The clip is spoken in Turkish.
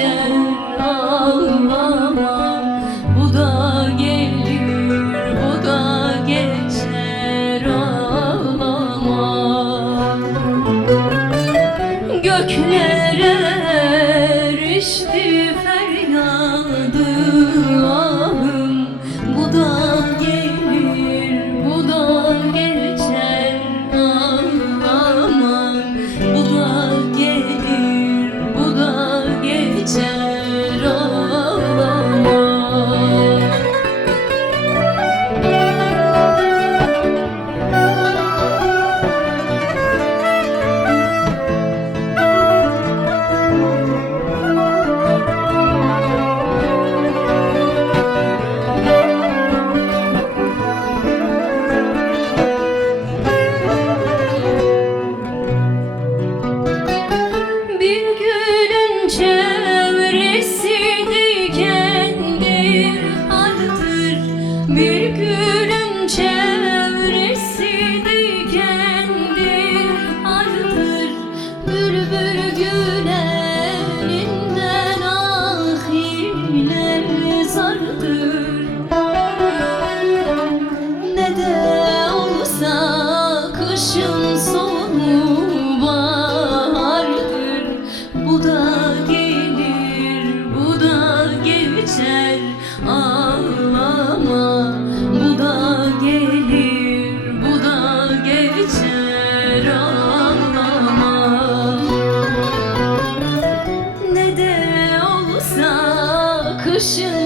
geçer ağlama Bu da geçer ağlama. Göklere erişti sur